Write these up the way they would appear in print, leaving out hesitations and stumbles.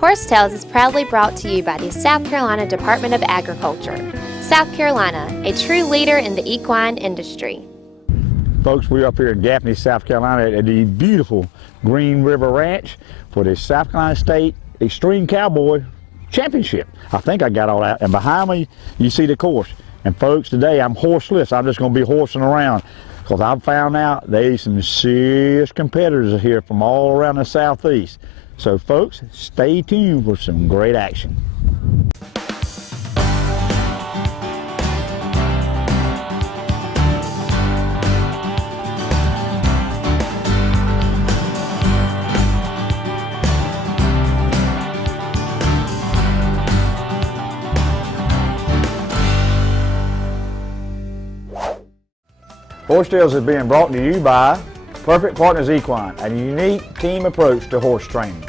Horse Tales is proudly brought to you by the South Carolina Department of Agriculture. South Carolina, a true leader in the equine industry. Folks, we're up here in Gaffney, South Carolina at the beautiful Green River Ranch for the South Carolina State Extreme Cowboy Championship. I think I got all that. And behind me, you see the course. And folks, today I'm horseless. I'm just going to be horsing around because I've found out there's some serious competitors here from all around the Southeast. So folks, stay tuned for some great action. Horse Tales is being brought to you by Perfect Partners Equine, a unique team approach to horse training.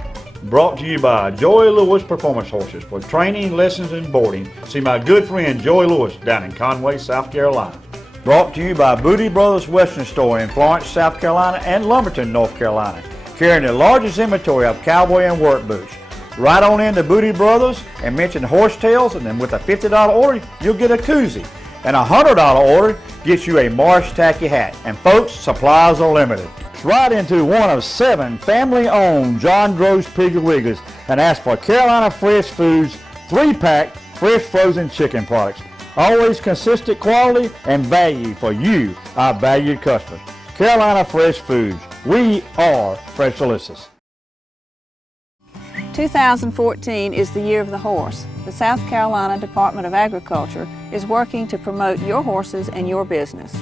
Brought to you by Joy Lewis Performance Horses for training, lessons, and boarding. See my good friend Joy Lewis down in Conway, South Carolina. Brought to you by Booty Brothers Western Store in Florence, South Carolina and Lumberton, North Carolina, carrying the largest inventory of cowboy and work boots. Right on into Booty Brothers and mention Horse Tales, and then with a $50 order, you'll get a koozie. And a $100 order gets you a Marsh Tacky hat. And folks, supplies are limited. Right into one of 7 family-owned John Gross Piggly Wigglies and ask for Carolina Fresh Foods 3-pack fresh frozen chicken products. Always consistent quality and value for you, our valued customers. Carolina Fresh Foods. We are Fresh Delicious. 2014 is the year of the horse. The South Carolina Department of Agriculture is working to promote your horses and your business.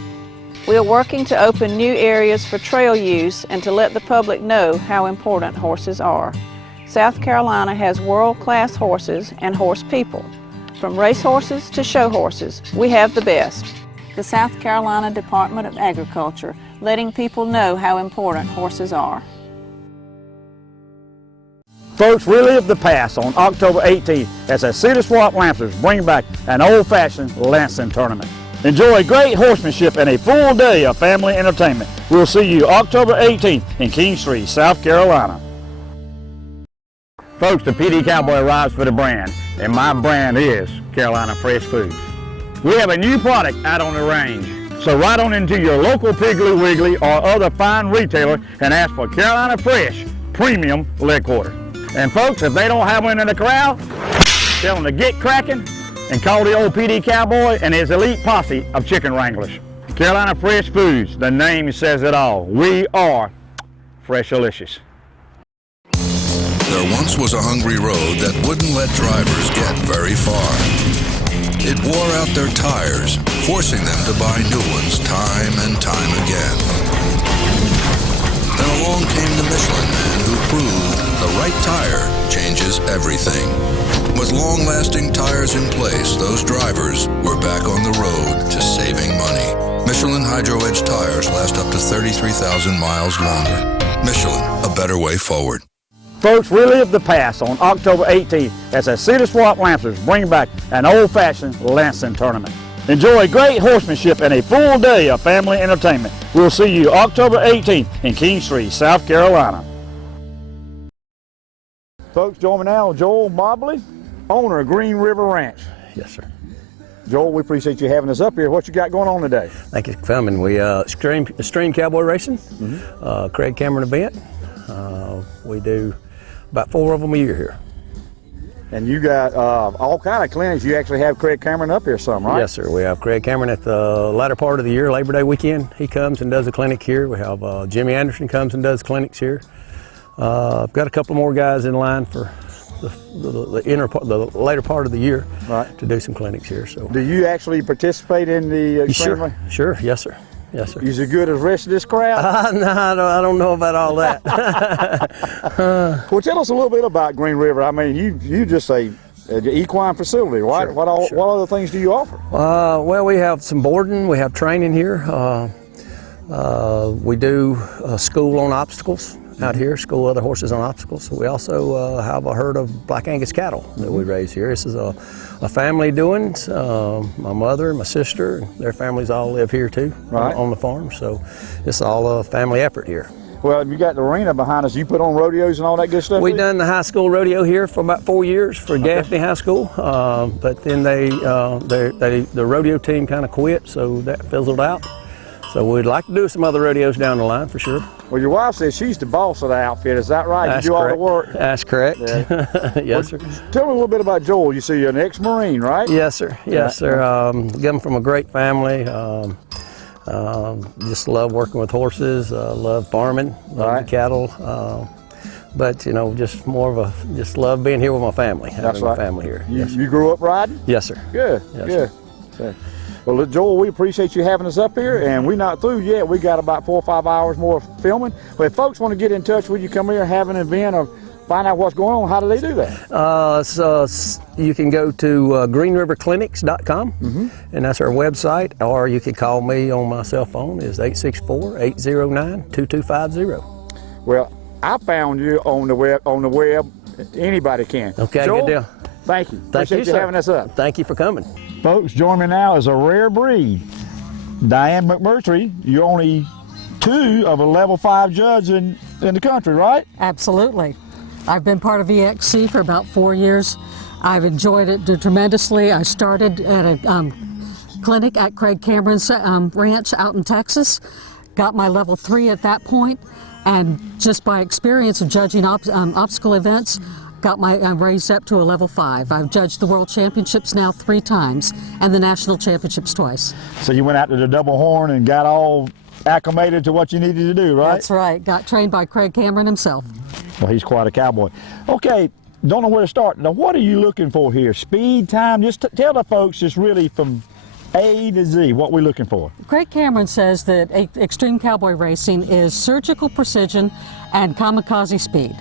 We are working to open new areas for trail use and to let the public know how important horses are. South Carolina has world-class horses and horse people. From race horses to show horses, we have the best. The South Carolina Department of Agriculture, letting people know how important horses are. Folks, relive the past on October 18th as the Cedar Swamp Lancers bring back an old-fashioned Lansing tournament. Enjoy great horsemanship and a full day of family entertainment. We'll see you October 18th in King Street, South Carolina. Folks, the PD Cowboy arrives for the brand, and my brand is Carolina Fresh Foods. We have a new product out on the range. So right on into your local Piggly Wiggly or other fine retailer and ask for Carolina Fresh Premium Leg Quarter. And folks, if they don't have one in the corral, tell them to get cracking and call the old PD Cowboy and his elite posse of chicken wranglers. Carolina Fresh Foods, the name says it all. We are Fresh Delicious. There once was a hungry road that wouldn't let drivers get very far. It wore out their tires, forcing them to buy new ones time and time again. Then along came the Michelin Man who proved the right tire changes everything. With long-lasting tires in place, those drivers were back on the road to saving money. Michelin Hydro Edge tires last up to 33,000 miles longer. Michelin, a better way forward. Folks, relive the past on October 18th as the Cedar Swamp Lancers bring back an old-fashioned Lansing tournament. Enjoy great horsemanship and a full day of family entertainment. We'll see you October 18th in King Street, South Carolina. Folks, join me now, Joel Mobley, owner of Green River Ranch. Yes, sir. Joel, we appreciate you having us up here. What you got going on today? Thank you for coming. We Extreme Cowboy Racing, Craig Cameron event. We do about 4 of them a year here. And you got all kind of clinics. You actually have Craig Cameron up here some, right? Yes, sir. We have Craig Cameron at the latter part of the year, Labor Day weekend. He comes and does a clinic here. We have Jimmy Anderson comes and does clinics here. I've got a couple more guys in line for the later part of the year, right, to do some clinics here. So, do you actually participate in the Extreme? Sure. Yes, sir. Yes, sir. Is it good as the rest of this crowd? No, I don't know about all that. Well, tell us a little bit about Green River. I mean, you just say equine facility, right? Sure, what other things do you offer? Well, we have some boarding. We have training here. We do school on obstacles out here, school other horses on obstacles. We also have a herd of Black Angus cattle that we raise here. This is a family doings. My mother, my sister, their families all live here too, right, on the farm. So it's all a family effort here. Well, you got the arena behind us. You put on rodeos and all that good stuff? We done the high school rodeo here for about 4 years for Gaffney High School, but then the rodeo team kind of quit, so that fizzled out. So we'd like to do some other rodeos down the line for sure. Well, your wife says she's the boss of the outfit. Is that right? That's you do correct. all the work? That's correct. Yeah. Yes, sir. Tell me a little bit about Joel. You see, you're an ex-Marine, right? Yes, sir. Yes, sir. Come from a great family. Just love working with horses. Love farming. Love the cattle. But you know, just more of a love being here with my family. Having my family here. You grew up riding? Yes, sir. Good. Yes, good. Sir. Well, Joel, we appreciate you having us up here, and we're not through yet. We got about 4 or 5 hours more filming. But if folks want to get in touch with you, come here, have an event, or find out what's going on, how do they do that? So you can go to greenriverclinics.com, and that's our website, or you can call me on my cell phone. It's 864-809-2250. Well, I found you on the web. Anybody can. Okay, Joel, good deal. Thank you. Thank Appreciate you having us up. Thank you for coming. Folks, join me now is a rare breed. Diane McMurtry, you're only 2 of a level 5 judge in the country, right? Absolutely. I've been part of EXC for about 4 years. I've enjoyed it tremendously. I started at a clinic at Craig Cameron's ranch out in Texas, got my level 3 at that point, and just by experience of judging obstacle events, got my raised up to a level 5. I've judged the World Championships now 3 times and the National Championships twice. So you went out to the double horn and got all acclimated to what you needed to do, right? That's right. Got trained by Craig Cameron himself. Well, he's quite a cowboy. Okay, don't know where to start. Now, what are you looking for here? Speed, time? Just tell the folks just really from A to Z what we're looking for. Craig Cameron says that Extreme Cowboy Racing is surgical precision and kamikaze speed.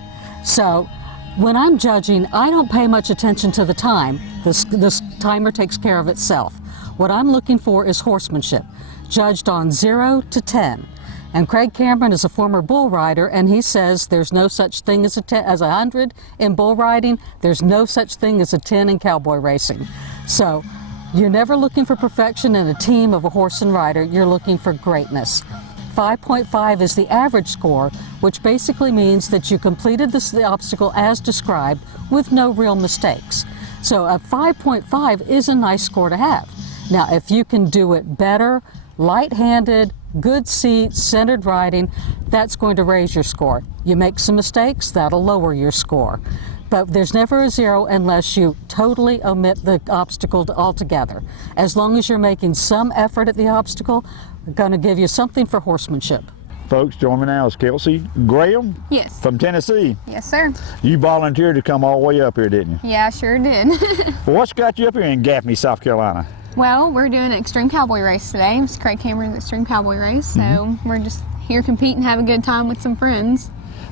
So when I'm judging, I don't pay much attention to the time. This timer takes care of itself. What I'm looking for is horsemanship, judged on 0 to 10. And Craig Cameron is a former bull rider, and he says there's no such thing as a 100 in bull riding. There's no such thing as a 10 in cowboy racing. So you're never looking for perfection in a team of a horse and rider. You're looking for greatness. 5.5 is the average score, which basically means that you completed the obstacle as described with no real mistakes. So a 5.5 is a nice score to have. Now, if you can do it better, light-handed, good seats, centered riding, that's going to raise your score. You make some mistakes, that'll lower your score. But there's never a 0 unless you totally omit the obstacle altogether. As long as you're making some effort at the obstacle, we're going to give you something for horsemanship. Folks, join me now is Kelsey Graham. Yes. From Tennessee. Yes, sir. You volunteered to come all the way up here, didn't you? Yeah, I sure did. Well, what's got you up here in Gaffney, South Carolina? Well, we're doing an Extreme Cowboy Race today. It's Craig Cameron's Extreme Cowboy Race, so we're just here competing, have a good time with some friends.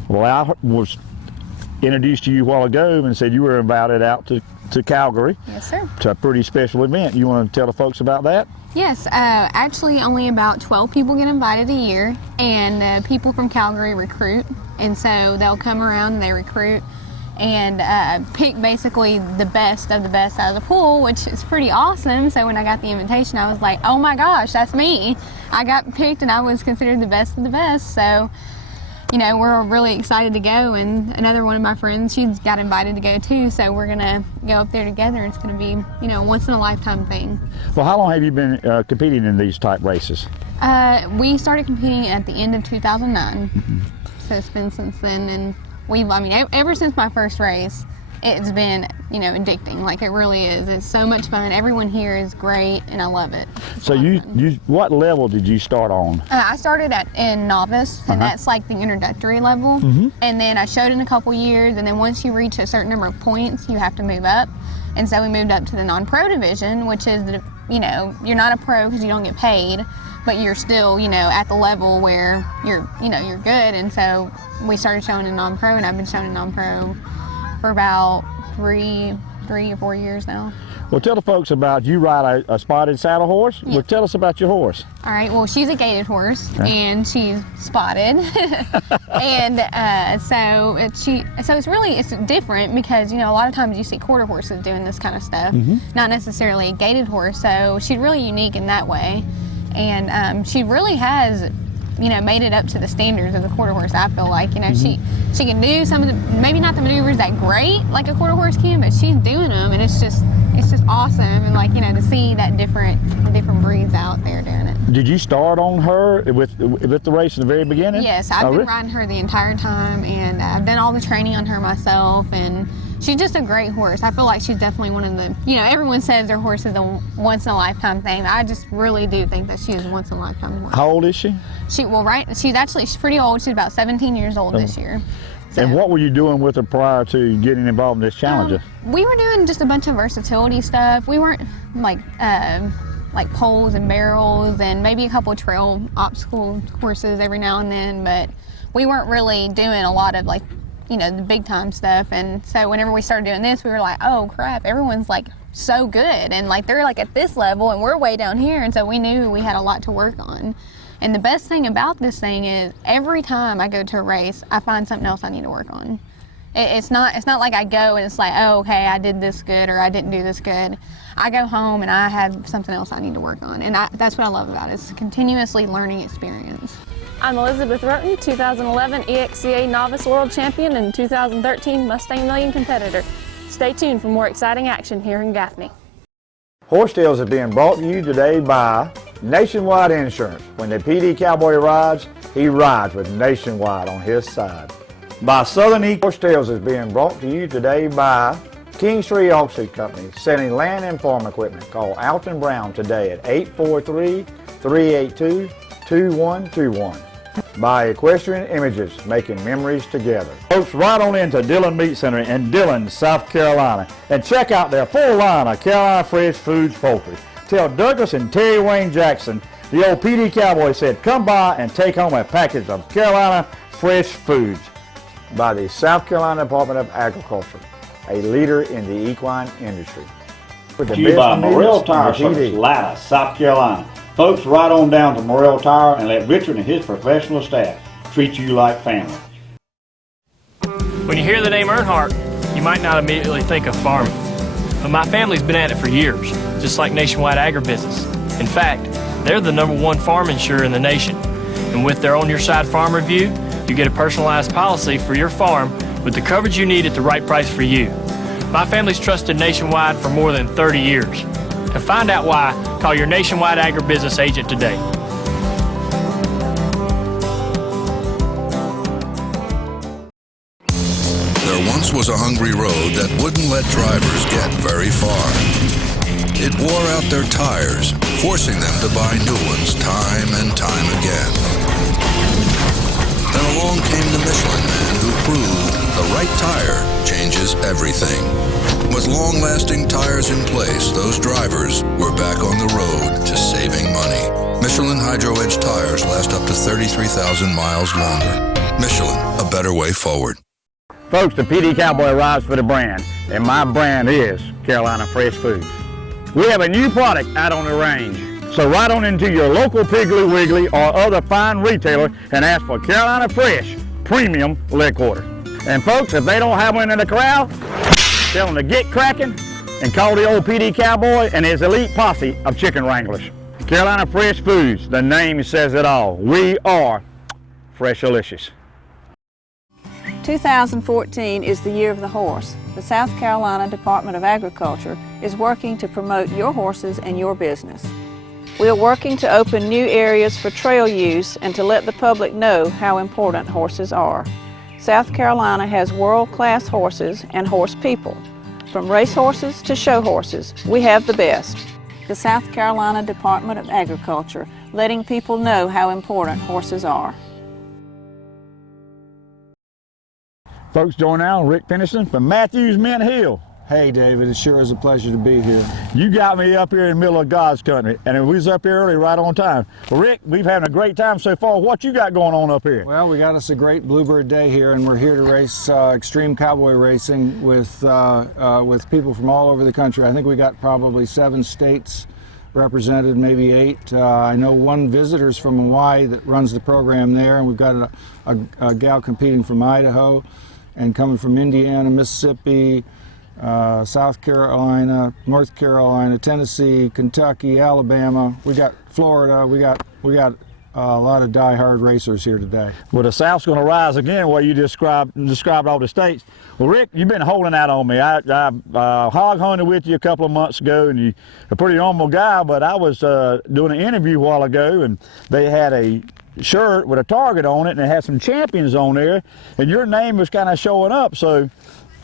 Well, I was introduced to you a while ago and said you were invited out to Calgary. Yes, sir. To a pretty special event. You want to tell the folks about that? Yes, actually only about 12 people get invited a year, and people from Calgary recruit, and so they'll come around and they recruit and pick basically the best of the best out of the pool, which is pretty awesome. So when I got the invitation, I was like, oh my gosh, that's me. I got picked and I was considered the best of the best. So, you know, we're really excited to go, and another one of my friends, she's got invited to go too, so we're gonna go up there together. It's gonna be, you know, a once in a lifetime thing. Well, how long have you been competing in these type races? We started competing at the end of 2009, so it's been since then, and I mean, ever since my first race, it's been, you know, addicting. Like, it really is. It's so much fun. Everyone here is great, and I love it. So what level did you start on? I started in novice, and that's like the introductory level. And then I showed in a couple years, and then once you reach a certain number of points, you have to move up. And so we moved up to the non-pro division, which is, you know, you're not a pro because you don't get paid, but you're still, you know, at the level where you're, you know, you're good. And so we started showing in non-pro, and I've been showing in non-pro for about three or 4 years now. Well, tell the folks about, you ride a spotted saddle horse. Yeah. Well, tell us about your horse. All right, well, she's a gaited horse, and she's spotted. And so it's different because, you know, a lot of times you see quarter horses doing this kind of stuff, not necessarily a gaited horse. So she's really unique in that way. And she really has you know, made it up to the standards of the quarter horse. I feel like, you know, she can do some of the, maybe not the maneuvers that great like a quarter horse can, but she's doing them, and it's just awesome. And like, you know, to see that different breeds out there doing it. Did you start on her with the race in the very beginning? Yes, I've been riding her the entire time, and I've done all the training on her myself, and she's just a great horse. I feel like she's definitely one of the, you know, everyone says their horse is a once-in-a-lifetime thing. I just really do think that she is a once-in-a-lifetime horse. How old is she? She's pretty old. She's about 17 years old this year. So, and what were you doing with her prior to getting involved in this challenge? We were doing just a bunch of versatility stuff. We weren't like poles and barrels and maybe a couple of trail obstacle courses every now and then, but we weren't really doing a lot of like, you know, the big time stuff. And so whenever we started doing this, we were like, oh crap, everyone's like so good, and like they're like at this level and we're way down here. And so we knew we had a lot to work on. And the best thing about this thing is every time I go to a race, I find something else I need to work on. It's not like I go and it's like, oh, okay, I did this good or I didn't do this good. I go home and I have something else I need to work on. And that's what I love about it. It's a continuously learning experience. I'm Elizabeth Roten, 2011 EXCA Novice World Champion and 2013 Mustang Million competitor. Stay tuned for more exciting action here in Gaffney. Horse Tales is being brought to you today by Nationwide Insurance. When the PD Cowboy rides, he rides with Nationwide on his side. By Southern East, Horse Tales is being brought to you today by King's Tree Auction Company, selling land and farm equipment. Call Alton Brown today at 843-382-2121. By Equestrian Images, making memories together. Folks, right on into Dillon Meat Center in Dillon, South Carolina, and check out their full line of Carolina Fresh Foods poultry. Tell Douglas and Terry Wayne Jackson, the old PD Cowboy said, come by and take home a package of Carolina Fresh Foods. By the South Carolina Department of Agriculture, a leader in the equine industry. With the best by Morrell Tire Service, Atlanta, South Carolina. Folks, ride on down to Morrell Tire and let Richard and his professional staff treat you like family. When you hear the name Earnhardt, you might not immediately think of farming. But my family's been at it for years, just like Nationwide Agribusiness. In fact, they're the #1 farm insurer in the nation. And with their On Your Side Farm Review, you get a personalized policy for your farm with the coverage you need at the right price for you. My family's trusted Nationwide for more than 30 years. To find out why, call your Nationwide Agribusiness agent today. There once was a hungry road that wouldn't let drivers get very far. It wore out their tires, forcing them to buy new ones time and time again. Then along came the Michelin Man who proved the right tire changes everything. With long-lasting tires in place, those drivers were back on the road to saving money. Michelin Hydro Edge tires last up to 33,000 miles longer. Michelin, a better way forward. Folks, the PD Cowboy rides for the brand, and my brand is Carolina Fresh Foods. We have a new product out on the range. So ride on into your local Piggly Wiggly or other fine retailer and ask for Carolina Fresh Premium Leg Quarter. And folks, if they don't have one in the corral, tell them to get cracking and call the old PD Cowboy and his elite posse of chicken wranglers. Carolina Fresh Foods, the name says it all. We are Freshalicious. 2014 is the year of the horse. The South Carolina Department of Agriculture is working to promote your horses and your business. We are working to open new areas for trail use and to let the public know how important horses are. South Carolina has world-class horses and horse people. From race horses to show horses, we have the best. The South Carolina Department of Agriculture, letting people know how important horses are. Folks, join now Rick Peniston from Matthews Mint Hill. Hey David, it sure is a pleasure to be here. You got me up here in the middle of God's country, and we was up here early right on time. Well, Rick, we've had a great time so far. What you got going on up here? Well, we got us a great Bluebird Day here, and we're here to race Extreme Cowboy Racing with people from all over the country. I think we got probably 7 states represented, maybe 8. I know one visitor's from Hawaii that runs the program there, and we've got a gal competing from Idaho, and coming from Indiana, Mississippi, South Carolina, North Carolina, Tennessee, Kentucky, Alabama. We got Florida. We got die-hard racers here today. Well, the South's going to rise again, what you described all the states. Well, Rick, you've been holding out on me. I hog hunted with you a couple of months ago, and you're a pretty normal guy, but I was doing an interview a while ago, and they had a shirt with a target on it, and it had some champions on there, and your name was kind of showing up. So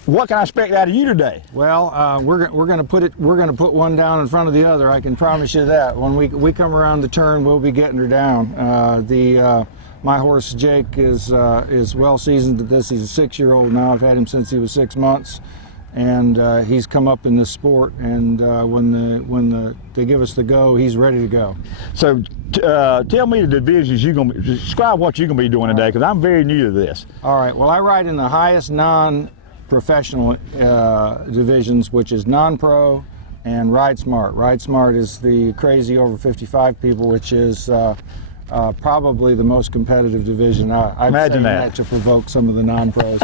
what can I expect out of you today? Well, we're going to put one down in front of the other. I can promise you that. When we come around the turn, we'll be getting her down. My horse Jake is well seasoned at this. He's a 6-year-old now. I've had him since he was 6 months, and he's come up in this sport. And when they give us the go, he's ready to go. So tell me the divisions describe what you're going to be doing today, because I'm very new to this. All right. Well, I ride in the highest non-professional divisions, which is non-pro and Ride Smart. Ride Smart is the crazy over 55 people, which is probably the most competitive division. I'd Imagine say that to provoke some of the non-pros.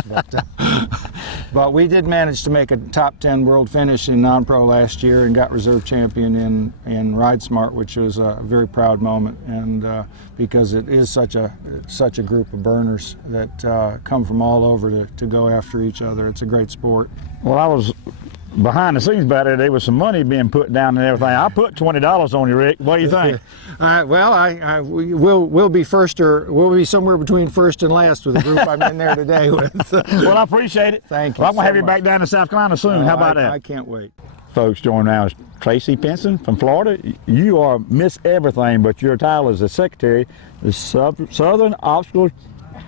But we did manage to make a top 10 world finish in non-pro last year and got reserve champion in Ride Smart, which was a very proud moment, and because it is such a group of burners that come from all over to go after each other. It's a great sport. Well, I was behind the scenes about it. There was some money being put down and everything. I put $20 on you, Rick. What do you think? Well, we'll be first, or we'll be somewhere between first and last with the group I'm in there today with. Well, I appreciate it. Thank you. Well, I'm going to have you much. back down to South Carolina soon. How about that? I can't wait. Folks, joining now is Tracy Pinson from Florida. You are Miss Everything, but your title is the secretary of the Southern Obstacle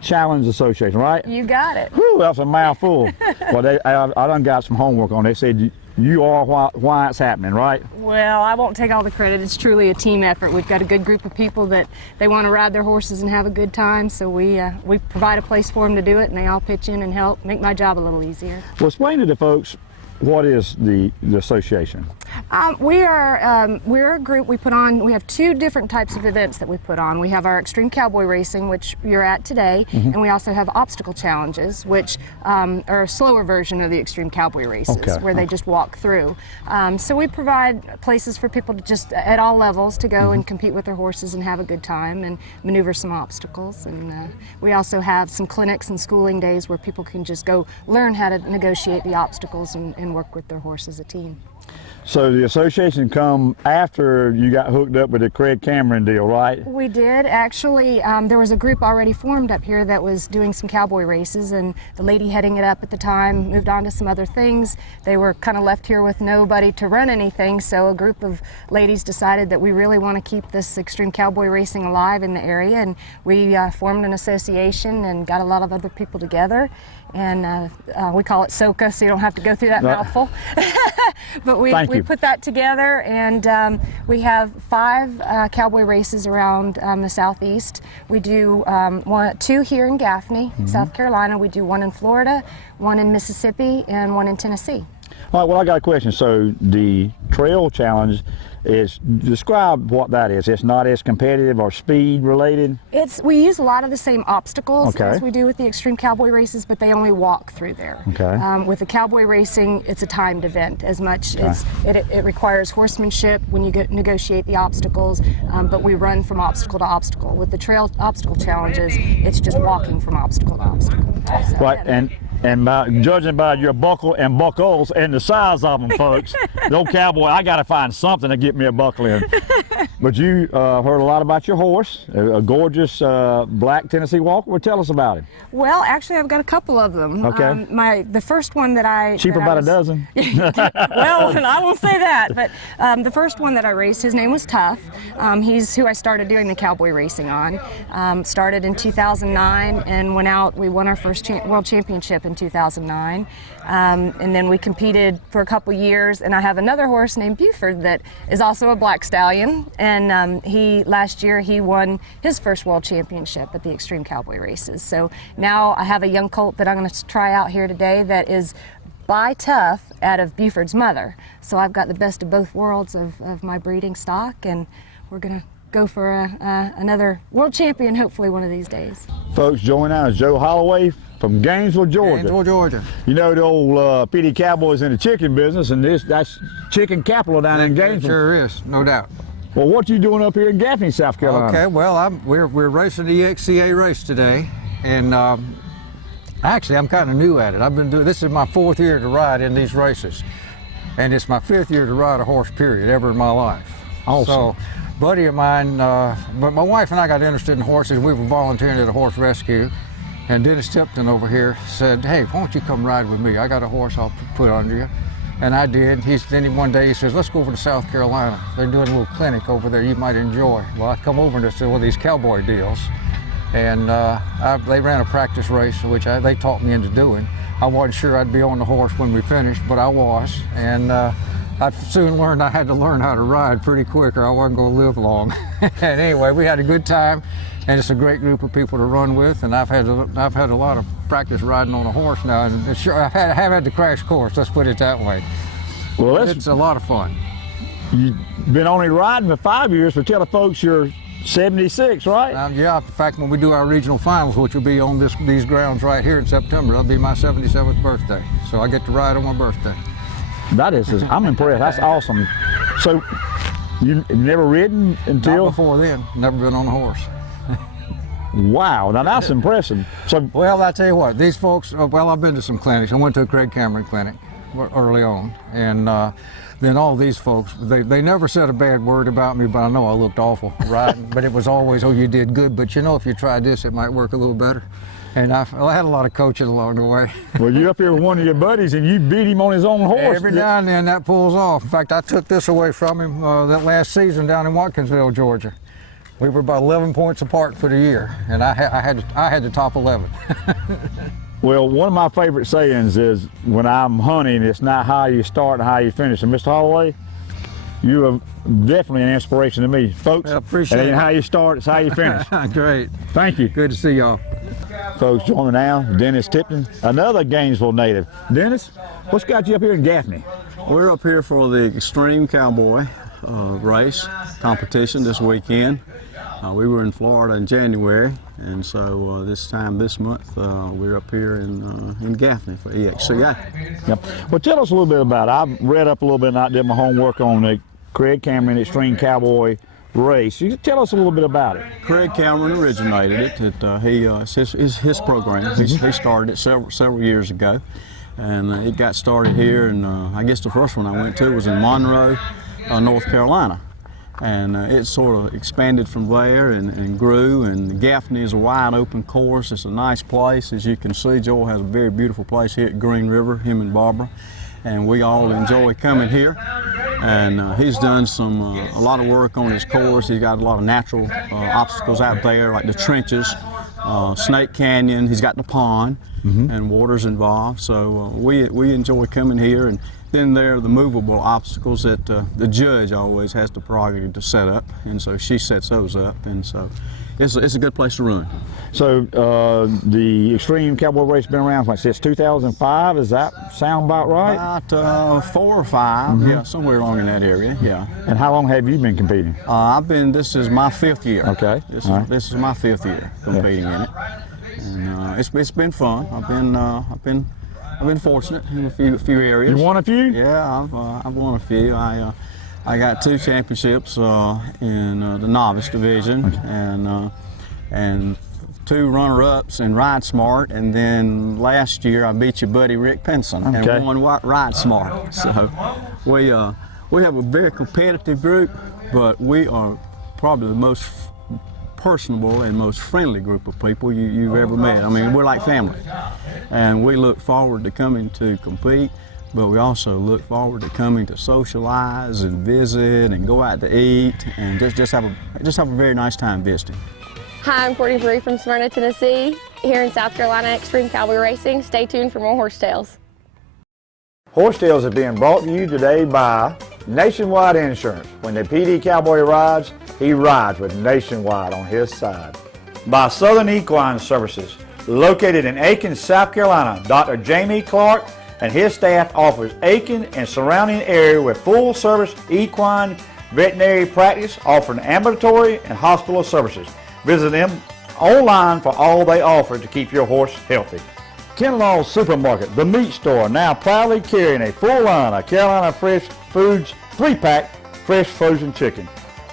Challenge Association, right? You got it. Whew, that's a mouthful. Well, I done got some homework on it. They said you are why it's happening, right? Well, I won't take all the credit. It's truly a team effort. We've got a good group of people that they want to ride their horses and have a good time, so we provide a place for them to do it, and they all pitch in and help make my job a little easier. Well, explain to the folks, what is the association? We're a group. We have 2 different types of events that we put on. We have our Extreme Cowboy Racing, which you're at today, and we also have obstacle challenges, which are a slower version of the Extreme Cowboy Races, where they just walk through. So we provide places for people to just, at all levels, to go and compete with their horses and have a good time and maneuver some obstacles. And we also have some clinics and schooling days where people can just go learn how to negotiate the obstacles and work with their horse as a team. So the association come after you got hooked up with the Craig Cameron deal, right? We did. Actually, there was a group already formed up here that was doing some cowboy races, and the lady heading it up at the time moved on to some other things. They were kind of left here with nobody to run anything, so a group of ladies decided that we really want to keep this Extreme Cowboy Racing alive in the area, and we formed an association and got a lot of other people together. And we call it SOCA, so you don't have to go through that mouthful. But we put that together, and we have 5 cowboy races around the southeast. We do 2 here in Gaffney, South Carolina. We do 1 in Florida, 1 in Mississippi, and 1 in Tennessee. All right, well, I got a question. So the trail challenge describe what that is. It's not as competitive or speed related? We use a lot of the same obstacles as we do with the Extreme Cowboy Races, but they only walk through there. With the cowboy racing, it's a timed event as much as it requires horsemanship when you negotiate the obstacles, but we run from obstacle to obstacle. With the trail obstacle challenges, it's just walking from obstacle to obstacle. So, right, and judging by your buckle and buckles and the size of them, folks, the old cowboy, I got to find something to get me a buckle in. But you heard a lot about your horse, a gorgeous black Tennessee Walker. Well, tell us about him. Well, actually, I've got a couple of them. The first one that I... Cheaper by a dozen? Well, I won't say that, but the first one that I raced, his name was Tough. He's who I started doing the cowboy racing on. Started in 2009 and went out, we won our first world championship in 2009. And then we competed for a couple years, and I have another horse named Buford that is also a black stallion, and last year he won his first world championship at the Extreme Cowboy Races. So now I have a young colt that I'm going to try out here today that is by Tough out of Buford's mother. So I've got the best of both worlds of my breeding stock, and we're going to go for another world champion hopefully one of these days. Folks, joining now is Joe Holloway from Gainesville, Georgia. Gainesville, Georgia. You know the old PD Cowboys in the chicken business, and that's chicken capital down in Gainesville. It sure is, no doubt. Well, what you doing up here in Gaffney, South Carolina? Okay, well, we're racing the EXCA race today, and actually I'm kind of new at it. I've been doing this is my 4th year to ride in these races, and it's my 5th year to ride a horse period ever in my life. Awesome. So, buddy of mine, my wife and I got interested in horses. We were volunteering at a horse rescue, and Dennis Tipton over here said, "Hey, why don't you come ride with me? I got a horse I'll put under you." And I did. Then one day he says, "Let's go over to South Carolina. They're doing a little clinic over there you might enjoy." Well, I come over and said, "Well, these cowboy deals." And they ran a practice race, which they taught me into doing. I wasn't sure I'd be on the horse when we finished, but I was. And I soon learned I had to learn how to ride pretty quick or I wasn't going to live long. And anyway, we had a good time. And it's a great group of people to run with, and I've had a lot of practice riding on a horse now, and sure, I have had the crash course, let's put it that way. Well, it's a lot of fun. You've been only riding for 5 years, but tell the folks you're 76, right? Yeah, in fact, when we do our regional finals, which will be on these grounds right here in September, that'll be my 77th birthday, so I get to ride on my birthday. I'm impressed, that's awesome. So, you never ridden until? Not before then, never been on a horse. Wow, now that's impressive. So, well, I tell you what, these folks, well, I've been to some clinics. I went to a Craig Cameron clinic early on, and then all these folks, they never said a bad word about me, but I know I looked awful riding, but it was always, "Oh, you did good, but you know, if you tried this, it might work a little better." And I had a lot of coaching along the way. Well, you're up here with one of your buddies and you beat him on his own horse. Every now and then that pulls off. In fact, I took this away from him that last season down in Watkinsville, Georgia. We were about 11 points apart for the year, and I had the top 11. Well, one of my favorite sayings is, when I'm hunting, it's not how you start and how you finish. And Mr. Holloway, you are definitely an inspiration to me, folks. I appreciate it. It ain't how you start, it's how you finish. Great. Thank you. Good to see y'all. Folks, joining now, Dennis Tipton, another Gainesville native. Dennis, what's got you up here in Gaffney? We're up here for the Extreme Cowboy race competition this weekend. We were in Florida in January, and so this month, we're up here in Gaffney for EXCA. Yep. Well, tell us a little bit about it. I've read up a little bit and I did my homework on the Craig Cameron Extreme Cowboy race. You can tell us a little bit about it. Craig Cameron originated it. It's his program. He started it several years ago, and it got started here. And I guess the first one I went to was in Monroe, North Carolina. And it sort of expanded from there and grew, and Gaffney is a wide open course. It's a nice place. As you can see, Joel has a very beautiful place here at Green River, him and Barbara, and we all enjoy coming here. And he's done a lot of work on his course. He's got a lot of natural obstacles out there, like the trenches, Snake Canyon. He's got the pond, and water's involved. So we enjoy coming here. And then there are the movable obstacles that the judge always has the prerogative to set up, and so she sets those up, and so it's a good place to run. So the Extreme Cowboy Race has been around since 2005, does that sound about right? About 4 or 5, yeah, somewhere along in that area, yeah. And how long have you been competing? This is my 5th year. Okay. This is my 5th year competing in it, and it's been fun. I've been fortunate in a few areas. You won a few? Yeah, I've won a few. I got 2 championships in the novice division, and 2 runner-ups in Ride Smart, and then last year I beat your buddy Rick Pinson and won Ride Smart. So we have a very competitive group, but we are probably the most personable and most friendly group of people you've ever met. I mean, we're like family, and we look forward to coming to compete, but we also look forward to coming to socialize and visit and go out to eat and just have a very nice time visiting. Hi, I'm Courtney Bree from Smyrna, Tennessee, here in South Carolina, Extreme Cowboy Racing. Stay tuned for more Horse Tales. Horse Tales is being brought to you today by Nationwide Insurance. When the PD Cowboy rides, he rides with Nationwide on his side. By Southern Equine Services, located in Aiken, South Carolina. Dr. Jamie Clark and his staff offers Aiken and surrounding area with full service equine veterinary practice, offering ambulatory and hospital services. Visit them online for all they offer to keep your horse healthy. Kenlaw Supermarket, the meat store, now proudly carrying a full line of Carolina Fresh Foods 3-pack fresh frozen chicken.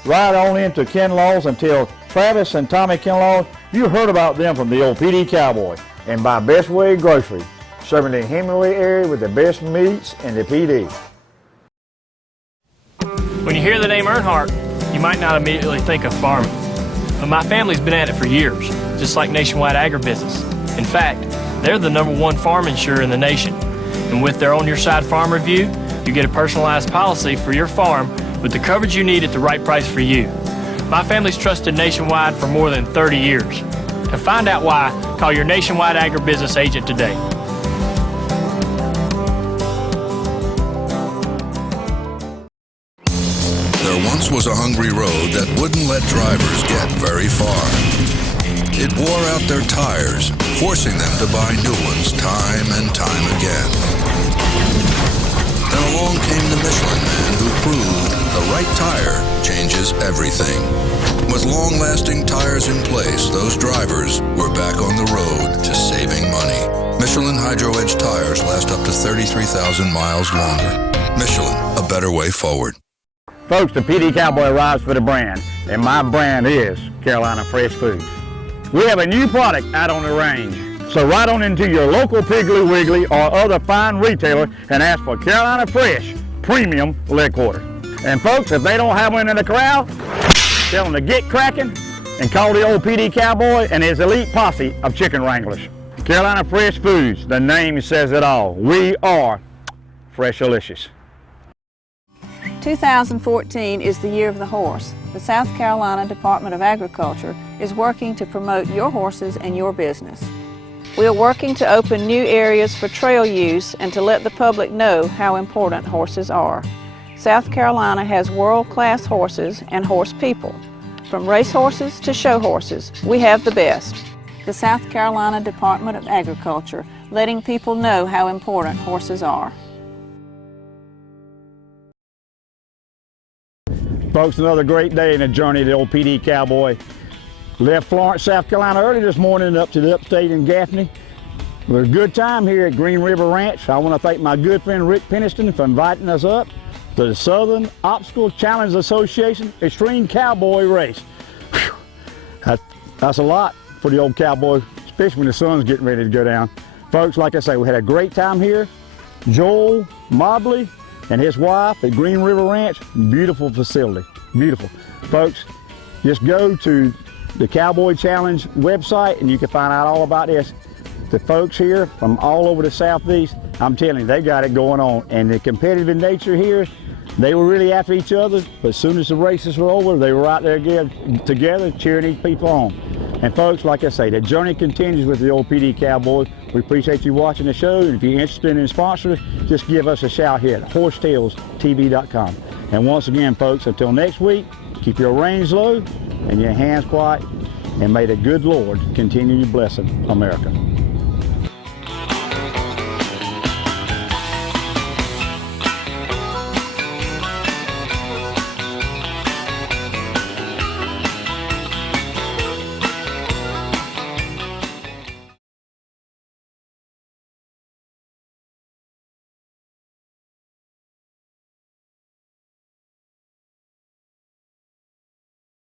right on into Kinlaw's and tell Travis and Tommy Kinlaw you heard about them from the old PD Cowboy and by Best Way Grocery, serving the Hemingway area with the best meats in the PD. When you hear the name Earnhardt, you might not immediately think of farming. But my family's been at it for years, just like Nationwide Agribusiness. In fact, they're the #1 farm insurer in the nation. And with their On Your Side Farm Review, you get a personalized policy for your farm with the coverage you need at the right price for you. My family's trusted Nationwide for more than 30 years. To find out why, call your Nationwide Agribusiness agent today. There once was a hungry road that wouldn't let drivers get very far. It wore out their tires, forcing them to buy new ones time and time again. Then along came the Michelin man who proved the right tire changes everything. With long-lasting tires in place, those drivers were back on the road to saving money. Michelin Hydro Edge tires last up to 33,000 miles longer. Michelin, a better way forward. Folks, the PD Cowboy rides for the brand, and my brand is Carolina Fresh Foods. We have a new product out on the range, so ride on into your local Piggly Wiggly or other fine retailer and ask for Carolina Fresh Premium Leg Quarter. And folks, if they don't have one in the corral, tell them to get cracking and call the old PD Cowboy and his elite posse of chicken wranglers. Carolina Fresh Foods, the name says it all. We are Fresh-alicious. 2014 is the year of the horse. The South Carolina Department of Agriculture is working to promote your horses and your business. We are working to open new areas for trail use and to let the public know how important horses are. South Carolina has world-class horses and horse people. From race horses to show horses, we have the best. The South Carolina Department of Agriculture, letting people know how important horses are. Folks, another great day in the journey of the old PD Cowboy. Left Florence, South Carolina early this morning up to the upstate in Gaffney. It was a good time here at Green River Ranch. I want to thank my good friend Rick Peniston for inviting us up to the Southern Obstacle Challenge Association Extreme Cowboy Race. That's a lot for the old cowboy, especially when the sun's getting ready to go down. Folks, like I say, we had a great time here. Joel Mobley and his wife at Green River Ranch, beautiful facility, beautiful. Folks, just go to the Cowboy Challenge website and you can find out all about this. The folks here from all over the Southeast, I'm telling you, they got it going on. And the competitive nature here, they were really after each other, but as soon as the races were over, they were out there again together cheering these people on. And folks, like I say, the journey continues with the old PD Cowboy. We appreciate you watching the show, and if you're interested in sponsoring, just give us a shout here at horsetailstv.com. And once again, folks, until next week, keep your reins low and your hands quiet, and may the good Lord continue to bless America.